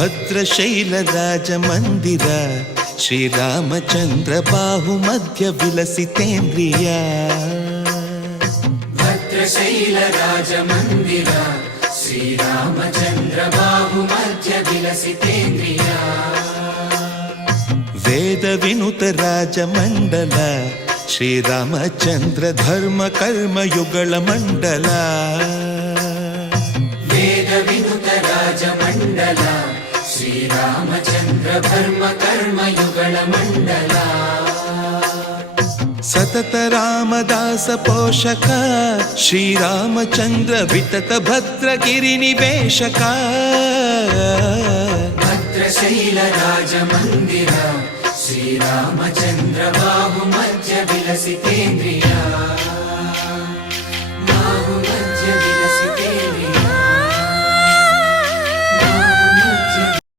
ಭದ್ರಶೈಲ ರಾಜ ಮಂದಿರ ಶ್ರೀರಾಮಚಂದ್ರ ಬಾಹು ಮಧ್ಯ ವಿಲಸಿತೇಂದ್ರಿಯ. ಭದ್ರಶೈಲ ರಾಜ ಮಂದಿರ ಶ್ರೀರಾಮಚಂದ್ರ ಬಾಹು ಮಧ್ಯ ವಿಲಸಿತೇಂದ್ರಿಯ. ವೇದ ವಿನುತ ರಾಜ ಮಂಡಲ ಶ್ರೀರಾಮಚಂದ್ರ ಧರ್ಮ ಕರ್ಮ ಯುಗಳ ಮಂಡಲ. ವೇದ ವಿನುತ ರಾಜ ಮಂಡಲ ಶ್ರೀರಾಮಚಂದ್ರ ಧರ್ಮ ಕರ್ಮ ಯುಗಳ ಮಂಡಲ. ಸತತ ರಾಮದಾಸ ಪೋಷಕ ಶ್ರೀರಾಮಚಂದ್ರ ವಿತತ ಭದ್ರಗಿರಿ ನಿವೇಶಕ. ಭದ್ರಶೈಲ ರಾಜ ಮಂದಿರ ಶ್ರೀರಾಮಚಂದ್ರ ಬಾಹು ಮಧ್ಯ ವಿಲಸಿತೇಂದ್ರಿಯ.